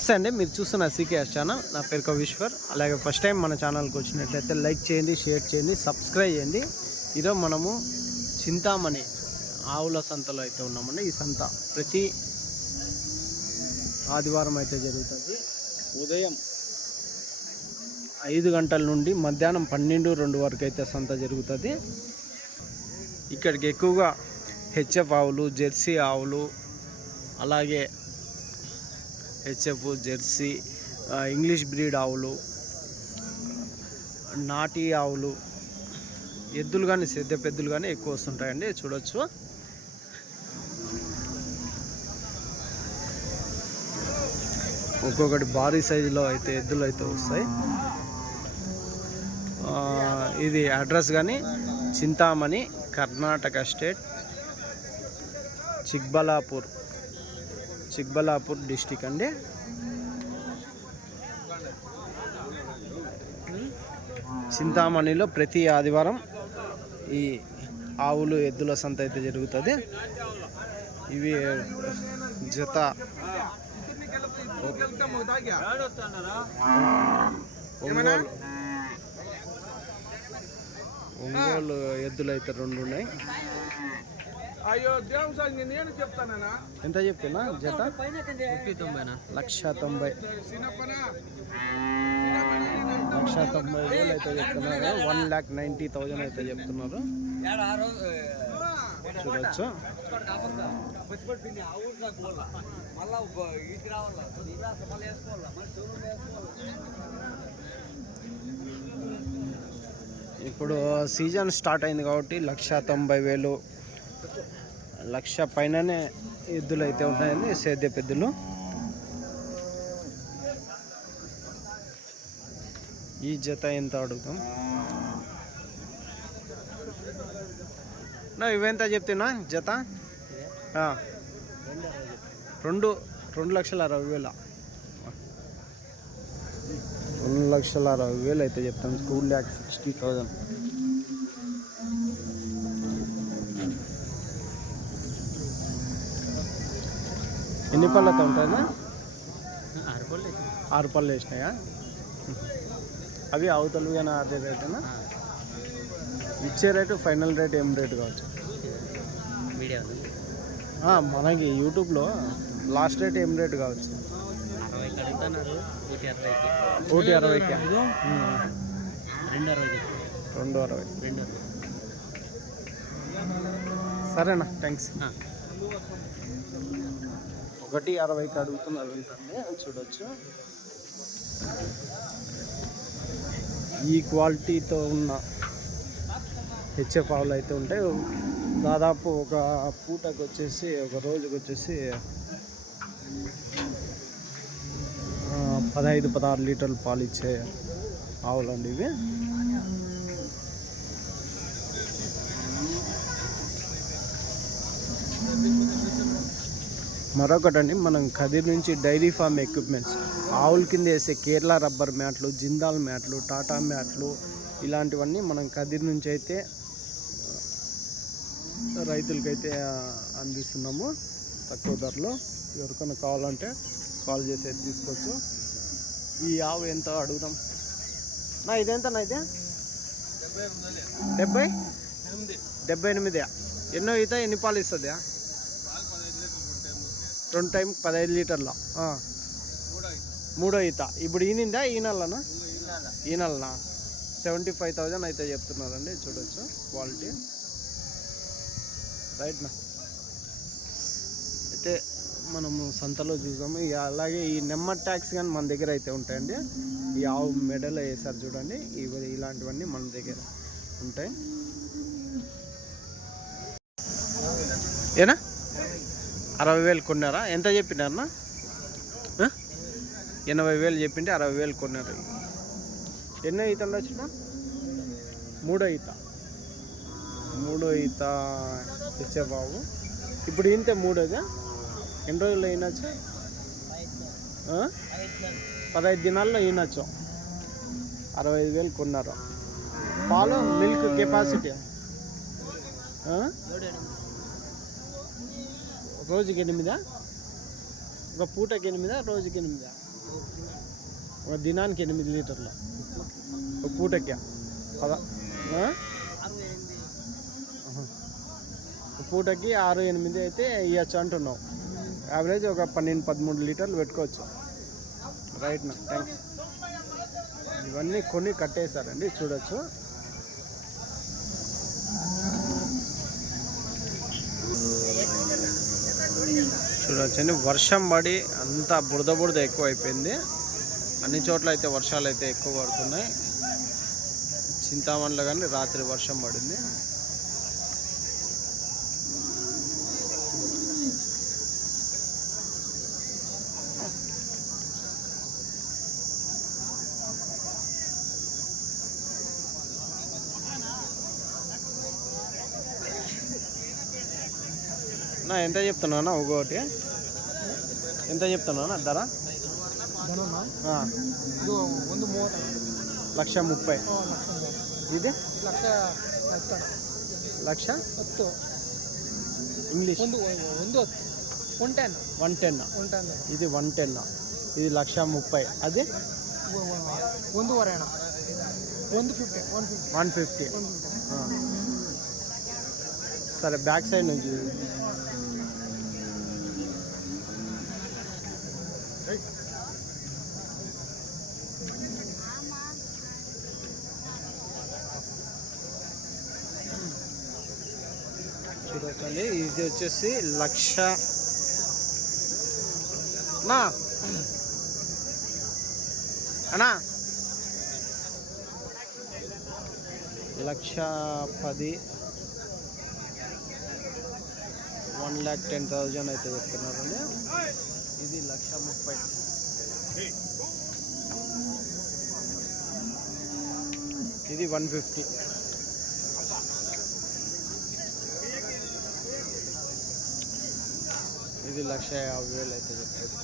నమస్తే అండి, మీరు చూస్తున్న సీకేఎస్ ఛానల్. నా పేరు కవీశ్వర్. అలాగే ఫస్ట్ టైం మన ఛానల్కి వచ్చినట్లయితే లైక్ చేయండి, షేర్ చేయండి, సబ్స్క్రైబ్ చేయండి. ఈరోజు మనము చింతామణి ఆవుల సంతలో అయితే ఉన్నామండి. ఈ సంత ప్రతి ఆదివారం అయితే జరుగుతుంది. ఉదయం 5 గంటల నుండి మధ్యాహ్నం 12-2 వరకు అయితే సంత జరుగుతుంది. ఇక్కడికి ఎక్కువగా హెచ్ఎఫ్ ఆవులు, జెర్సీ ఆవులు, అలాగే హెచ్ఎఫ్, జెర్సీ, ఇంగ్లీష్ బ్రీడ్ ఆవులు, నాటి ఆవులు, ఎద్దులు కానీ సేద్య పెద్దలు కానీ ఎక్కువ వస్తుంటాయండి. చూడొచ్చు. ఒక్కొక్కటి భారీ సైజులో అయితే ఎద్దులు అయితే వస్తాయి. ఇది అడ్రస్ కానీ చింతామణి, కర్ణాటక స్టేట్, చిక్బలాపూర్ డిస్టిక్ అండి. చింతామణిలో ప్రతి ఆదివారం ఈ ఆవులు ఎద్దుల సంత అయితే జరుగుతుంది. ఇవి జత ఒంగోలు ఎద్దులు అయితే 2 ఉన్నాయి. ఎంత చెప్తున్నా జత? 1,90,000 అయితే చెప్తున్నారు. 1,90,000 అయితే చెప్తున్నారు. చూడొచ్చు. ఇప్పుడు సీజన్ స్టార్ట్ అయింది కాబట్టి 1,90,000, 1,00,000 పైననే ఎద్దులు అయితే ఉంటాయండి, సేద్య పెద్దలు. ఈ జత ఎంత అడుగుతాం? ఇవెంత చెప్తున్నా జత? 2,60,000. 2,60,000 అయితే చెప్తాం. 2,60,000. ఎన్ని పళ్ళతో ఉంటాయన్నా? 6 పళ్ళు వేసినాయా? అవి అవతలు కానీ అదే రేటేనా? ఇచ్చే రేటు ఫైనల్ రేట్ ఏం రేటు కావచ్చు? మనకి యూట్యూబ్లో లాస్ట్ రేట్ ఏం రేటు కావచ్చు? 1,60,000. 2,60,000. సరేనా, థ్యాంక్స్. 1,60,000 అడుగుతున్నారు ఏంటంటే చూడొచ్చు. ఈ క్వాలిటీతో ఉన్న హెచ్ఎఫ్ ఆవులు అయితే ఉంటాయి. దాదాపు ఒక పూటకు వచ్చేసి, ఒక రోజుకి వచ్చేసి 15-16 లీటర్లు పాలు ఇచ్చే ఆవులండి ఇవి. మరొకటండి, మనం కదిర్ నుంచి డైరీ ఫామ్ ఎక్విప్మెంట్స్, ఆవుల కింద వేసే కేరళ రబ్బర్ మ్యాట్లు, జిందాల్ మ్యాట్లు, టాటా మ్యాట్లు, ఇలాంటివన్నీ మనం కదిర్ నుంచి అయితే రైతులకైతే అందిస్తున్నాము తక్కువ ధరలో. ఎవరికైనా కావాలంటే కాల్ చేసి తీసుకోవచ్చు. ఈ ఆవు ఎంత అడుగుదాం? ఇదెంతనా? ఇదే 78. ఎన్నో ఈత, ఎన్ని పాలు ఇస్తుంది? 2 టైంకి 15 లీటర్ల. 3వ ఈత. ఇప్పుడు ఈనిందా? ఈనెలనా? 75,000 అయితే చెప్తున్నారండి. చూడొచ్చు క్వాలిటీ. రైట్నా? అయితే మనము సంతలో చూసాము. అలాగే ఈ నెమ్మర్ ట్యాక్స్ కానీ మన దగ్గర అయితే ఉంటాయండి. ఈ ఆవు మెడలో వేసారు చూడండి, ఇలాంటివన్నీ మన దగ్గర ఉంటాయి. ఏనా 60,000 కొన్నారా? ఎంత చెప్పినారన్నా? 80,000 చెప్పింటే 60,000 కొన్నారు. ఎన్నో ఈత ఉండొచ్చునా? 3వ ఈత తెచ్చే బాబు. ఇప్పుడు ఈంతే 3వదా? ఎన్ని రోజుల్లో ఈనొచ్చు? 15 దినాల్లో ఈనొచ్చు. 65,000 కొన్నారు. పాలు మిల్క్ కెపాసిటీ రోజుకి 8, ఒక పూటకి 8, రోజుకి 8. ఒక దినానికి 8 లీటర్లు ఒక పూటకి పద పూటకి 6-8 అయితే ఇవ్వచ్చు అంటున్నావు. యావరేజ్ ఒక 12-13 లీటర్లు పెట్టుకోవచ్చు. రైట్ నా థ్యాంక్స్. ఇవన్నీ కొన్ని కట్టేశారండి, చూడొచ్చు. చూడొచ్చండి, వర్షం పడి అంతా బురద ఎక్కువ అయిపోయింది. అన్ని చోట్ల అయితే వర్షాలు అయితే ఎక్కువ పడుతున్నాయి. చింతామణిలో కానీ రాత్రి వర్షం పడింది. నా ఎంత చెప్తున్నానా ఒకటి? ఎంత చెప్తున్నానా ధర? 1,30,000. ఇది 1,00,000 ఇంగ్లీష్ 110. ఇది 110. ఇది 1,30,000. అది 150. సరే, బ్యాక్ సైడ్ నుంచి చూడకండి. ఇది వచ్చేసి 1,00,000 అన్నా 1,10,000 1,10,000 అయితే చెప్తున్నారండి. ఇది 1,30,000. ఇది 150. ఇది 1,50,000 అయితే చెప్తారు.